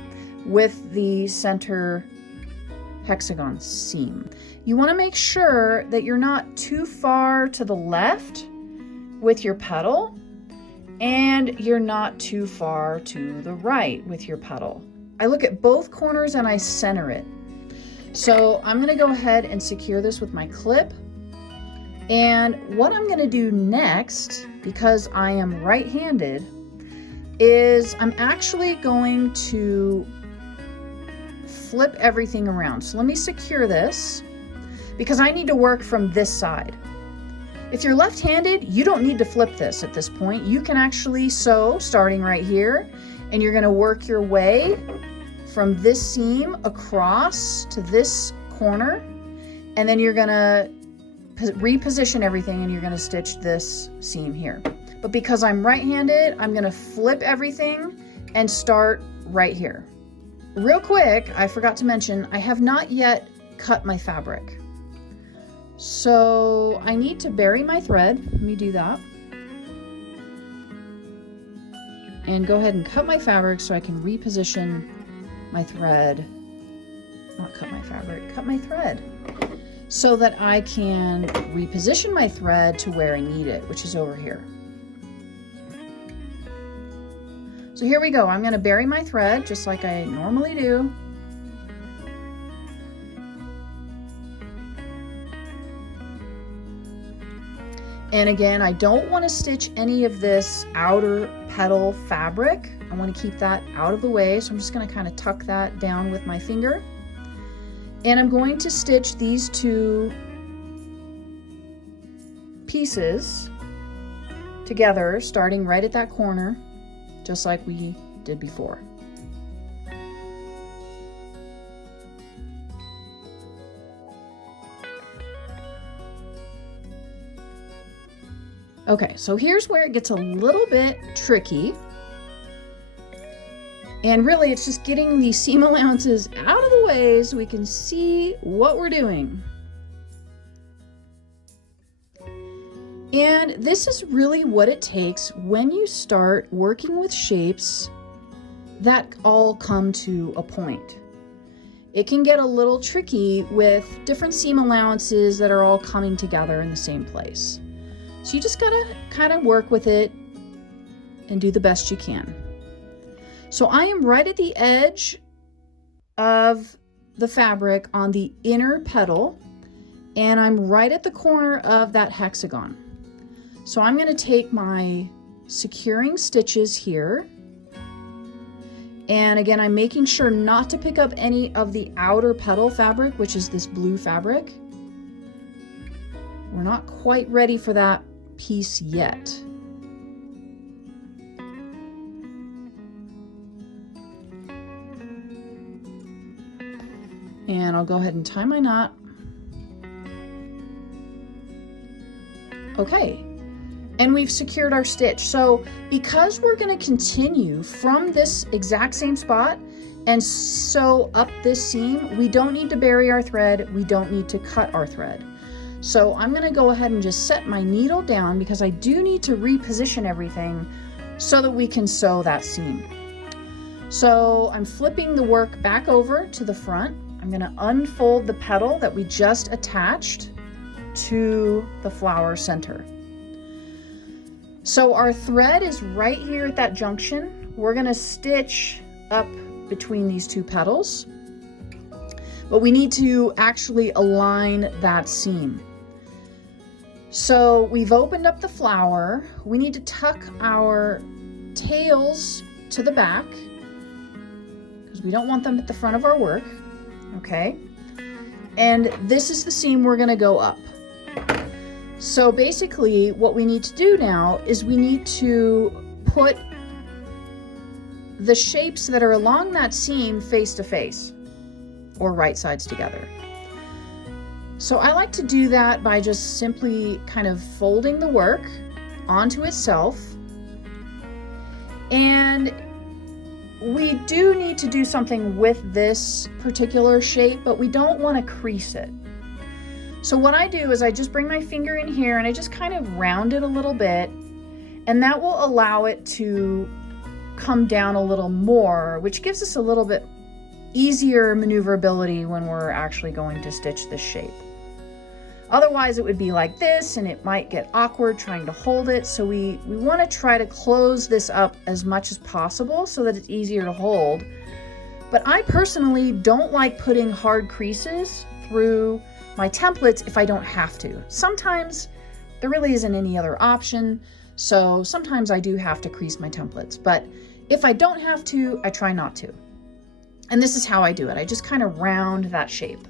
with the center hexagon seam. You want to make sure that you're not too far to the left with your petal, and you're not too far to the right with your petal. I look at both corners and I center it. So I'm going to go ahead and secure this with my clip. And what I'm going to do next, because I am right-handed, is I'm actually going to flip everything around. So let me secure this because I need to work from this side. If you're left-handed, you don't need to flip this at this point. You can actually sew starting right here, and you're gonna work your way from this seam across to this corner, and then you're gonna reposition everything and you're gonna stitch this seam here. But because I'm right-handed, I'm gonna flip everything and start right here. Real quick, I forgot to mention, I have not yet cut my fabric. So I need to bury my thread. Let me do that. And go ahead and cut my fabric so I can reposition my thread. Not cut my fabric, cut my thread. So that I can reposition my thread to where I need it, which is over here. So here we go. I'm going to bury my thread just like I normally do. And again, I don't want to stitch any of this outer petal fabric. I want to keep that out of the way. So I'm just going to kind of tuck that down with my finger. And I'm going to stitch these two pieces together, starting right at that corner, just like we did before. Okay, so here's where it gets a little bit tricky. And really, it's just getting these seam allowances out of the way so we can see what we're doing. And this is really what it takes when you start working with shapes that all come to a point. It can get a little tricky with different seam allowances that are all coming together in the same place. So you just gotta kind of work with it and do the best you can. So I am right at the edge of the fabric on the inner petal, and I'm right at the corner of that hexagon. So I'm gonna take my securing stitches here, and again, I'm making sure not to pick up any of the outer petal fabric, which is this blue fabric. We're not quite ready for that piece yet. And I'll go ahead and tie my knot. Okay, and we've secured our stitch. So because we're going to continue from this exact same spot and sew up this seam, we don't need to bury our thread, we don't need to cut our thread. So I'm going to go ahead and just set my needle down because I do need to reposition everything so that we can sew that seam. So I'm flipping the work back over to the front. I'm going to unfold the petal that we just attached to the flower center. So our thread is right here at that junction. We're going to stitch up between these two petals, but we need to actually align that seam. So we've opened up the flower. We need to tuck our tails to the back because we don't want them at the front of our work. Okay, and this is the seam we're going to go up. So basically what we need to do now is we need to put the shapes that are along that seam face to face or right sides together. So I like to do that by just simply kind of folding the work onto itself. And we do need to do something with this particular shape, but we don't want to crease it. So what I do is I just bring my finger in here and I just kind of round it a little bit, and that will allow it to come down a little more, which gives us a little bit easier maneuverability when we're actually going to stitch this shape. Otherwise it would be like this and it might get awkward trying to hold it. So we want to try to close this up as much as possible so that it's easier to hold. But I personally don't like putting hard creases through my templates if I don't have to. Sometimes there really isn't any other option. So sometimes I do have to crease my templates, but if I don't have to, I try not to. And this is how I do it. I just kind of round that shape.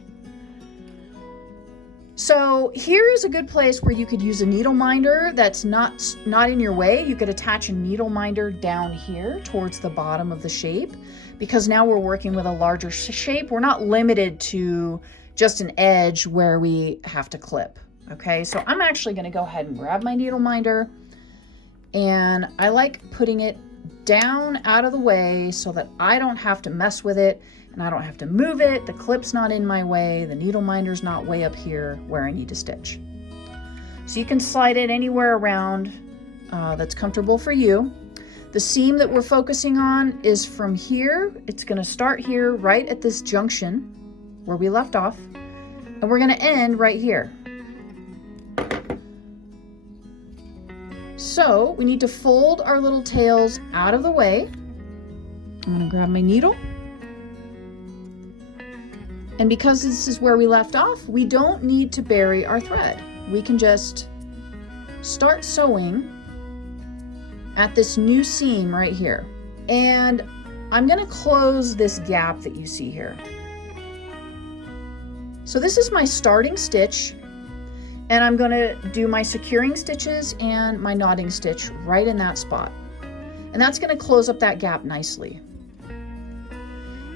So here is a good place where you could use a needle minder that's not in your way. You could attach a needle minder down here towards the bottom of the shape, because now we're working with a larger shape. We're not limited to just an edge where we have to clip. Okay, so I'm actually going to go ahead and grab my needle minder, and I like putting it down out of the way so that I don't have to mess with it and I don't have to move it. The clip's not in my way. The needle minder's not way up here where I need to stitch. So you can slide it anywhere around that's comfortable for you. The seam that we're focusing on is from here. It's going to start here right at this junction where we left off, and we're going to end right here. So we need to fold our little tails out of the way. I'm going to grab my needle. And because this is where we left off, we don't need to bury our thread. We can just start sewing at this new seam right here. And I'm going to close this gap that you see here. So this is my starting stitch, and I'm going to do my securing stitches and my knotting stitch right in that spot. And that's going to close up that gap nicely.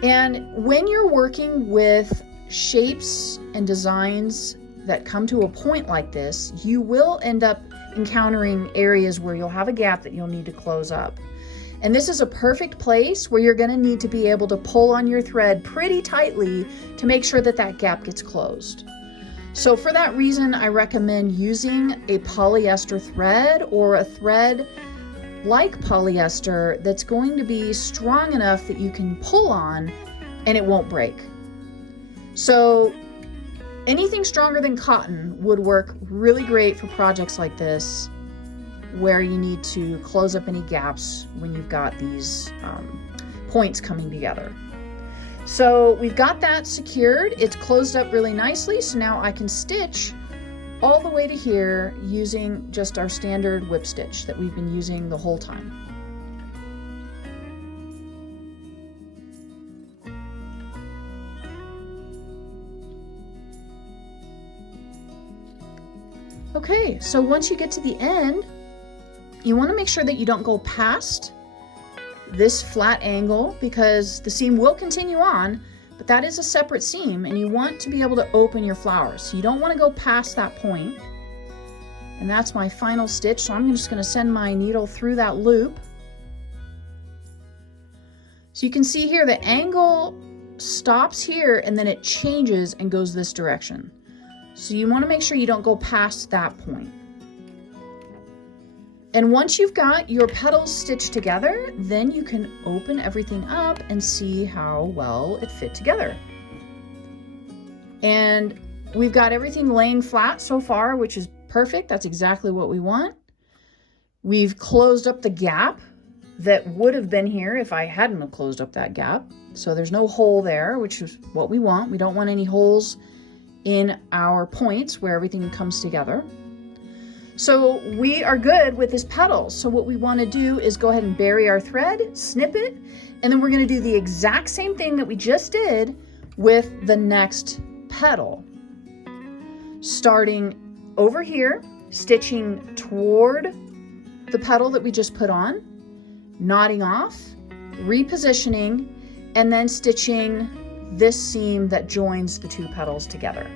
And when you're working with shapes and designs that come to a point like this, you will end up encountering areas where you'll have a gap that you'll need to close up. And this is a perfect place where you're going to need to be able to pull on your thread pretty tightly to make sure that that gap gets closed. So for that reason, I recommend using a polyester thread or a thread like polyester that's going to be strong enough that you can pull on and it won't break. So anything stronger than cotton would work really great for projects like this, where you need to close up any gaps when you've got these points coming together. So we've got that secured. It's closed up really nicely. So now I can stitch all the way to here using just our standard whip stitch that we've been using the whole time. Okay, so once you get to the end, you want to make sure that you don't go past this flat angle, because the seam will continue on, but that is a separate seam, and you want to be able to open your flowers. So you don't want to go past that point. And that's my final stitch. So I'm just going to send my needle through that loop. So you can see here the angle stops here and then it changes and goes this direction. So you want to make sure you don't go past that point. And once you've got your petals stitched together, then you can open everything up and see how well it fit together. And we've got everything laying flat so far, which is perfect. That's exactly what we want. We've closed up the gap that would have been here if I hadn't have closed up that gap. So there's no hole there, which is what we want. We don't want any holes in our points where everything comes together. So we are good with this petal. So what we want to do is go ahead and bury our thread, snip it, and then we're going to do the exact same thing that we just did with the next petal. Starting over here, stitching toward the petal that we just put on, knotting off, repositioning, and then stitching this seam that joins the two petals together.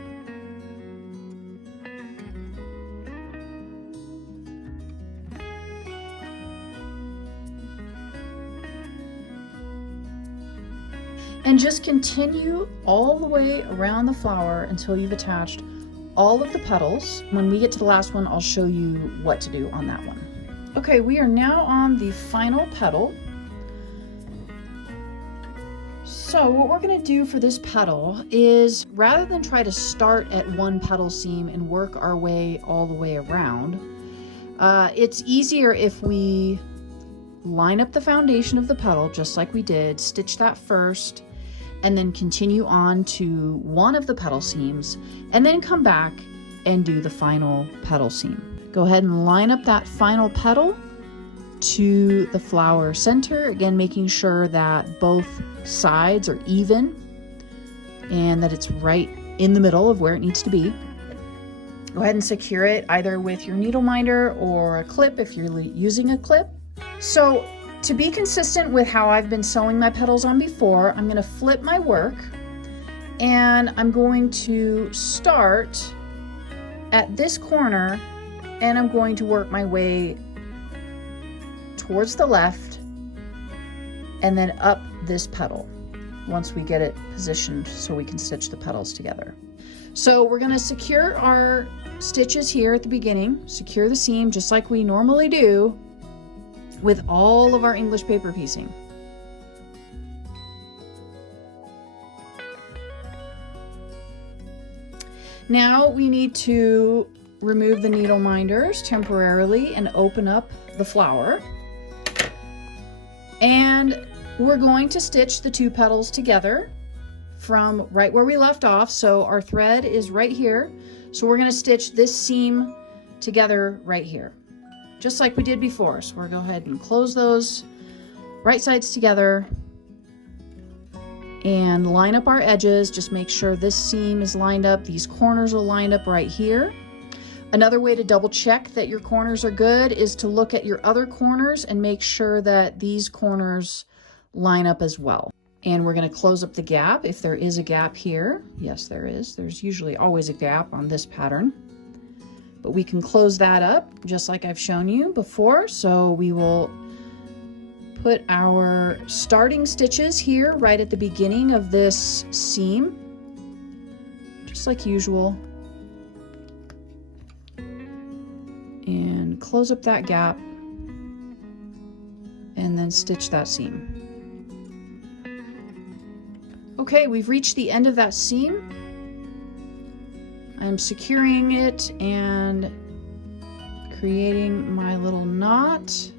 And just continue all the way around the flower until you've attached all of the petals. When we get to the last one, I'll show you what to do on that one. Okay, we are now on the final petal. So what we're going to do for this petal is, rather than try to start at one petal seam and work our way all the way around, it's easier if we line up the foundation of the petal just like we did, stitch that first, and then continue on to one of the petal seams, and then come back and do the final petal seam. Go ahead and line up that final petal to the flower center, again making sure that both sides are even and that it's right in the middle of where it needs to be. Go ahead and secure it either with your needle minder or a clip if you're using a clip. So to be consistent with how I've been sewing my petals on before, I'm going to flip my work and I'm going to start at this corner and I'm going to work my way towards the left and then up this petal once we get it positioned so we can stitch the petals together. So we're going to secure our stitches here at the beginning, secure the seam just like we normally do with all of our English paper piecing. Now we need to remove the needle minders temporarily and open up the flower. And we're going to stitch the two petals together from right where we left off. So our thread is right here. So we're going to stitch this seam together right here, just like we did before. So we'll go ahead and close those right sides together and line up our edges. Just make sure this seam is lined up. These corners are lined up right here. Another way to double check that your corners are good is to look at your other corners and make sure that these corners line up as well. And we're going to close up the gap if there is a gap here. Yes, there is. There's usually always a gap on this pattern. But we can close that up just like I've shown you before. So we will put our starting stitches here right at the beginning of this seam, just like usual. And close up that gap and then stitch that seam. Okay, we've reached the end of that seam. I'm securing it and creating my little knot.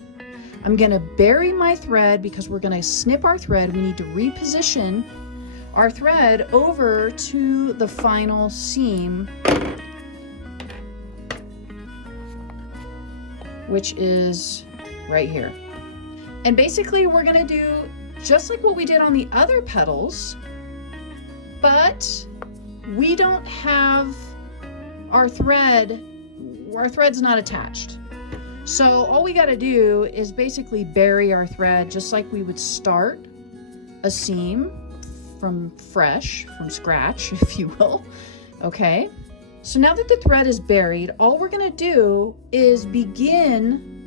I'm going to bury my thread because we're going to snip our thread. We need to reposition our thread over to the final seam, which is right here. And basically we're going to do just like what we did on the other petals, but we don't have our thread's not attached. So all we got to do is basically bury our thread just like we would start a seam from scratch, if you will. Okay. So now that the thread is buried, all we're going to do is begin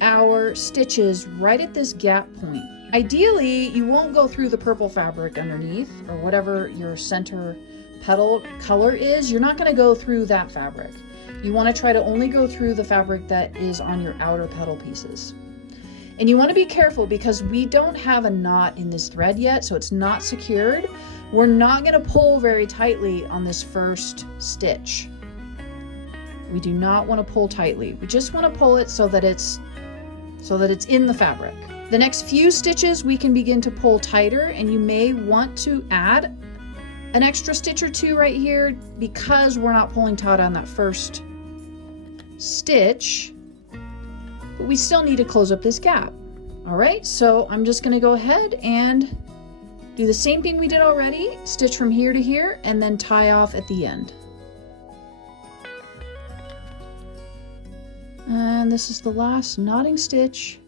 our stitches right at this gap point. Ideally, you won't go through the purple fabric underneath or whatever your center petal color is. You're not going to go through that fabric. You want to try to only go through the fabric that is on your outer petal pieces. And you want to be careful because we don't have a knot in this thread yet, so it's not secured. We're not going to pull very tightly on this first stitch. We do not want to pull tightly. We just want to pull it so that it's in the fabric. The next few stitches we can begin to pull tighter, and you may want to add an extra stitch or two right here because we're not pulling taut on that first stitch, but we still need to close up this gap. All right, so I'm just going to go ahead and do the same thing we did already, stitch from here to here and then tie off at the end. And this is the last knotting stitch.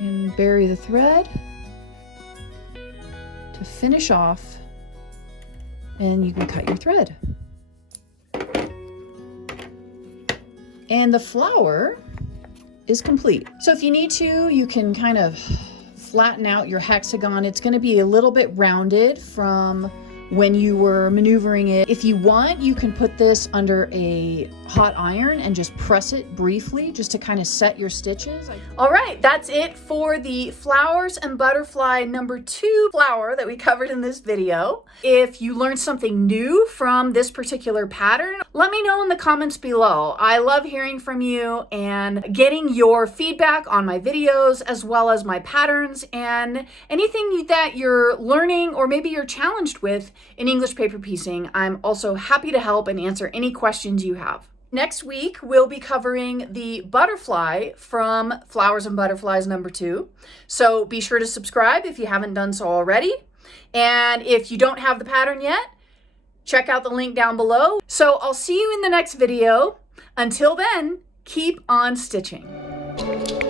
And bury the thread to finish off, and you can cut your thread. And the flower is complete. So if you need to, you can kind of flatten out your hexagon. It's going to be a little bit rounded from when you were maneuvering it. If you want, you can put this under a hot iron and just press it briefly just to kind of set your stitches. All right, that's it for the Flowers and Butterfly #2 flower that we covered in this video. If you learned something new from this particular pattern, let me know in the comments below. I love hearing from you and getting your feedback on my videos as well as my patterns and anything that you're learning or maybe you're challenged with in English paper piecing. I'm also happy to help and answer any questions you have. Next week, we'll be covering the butterfly from Flowers and Butterflies #2. So be sure to subscribe if you haven't done so already. And if you don't have the pattern yet, Check out the link down below. So I'll see you in the next video. Until then, keep on stitching.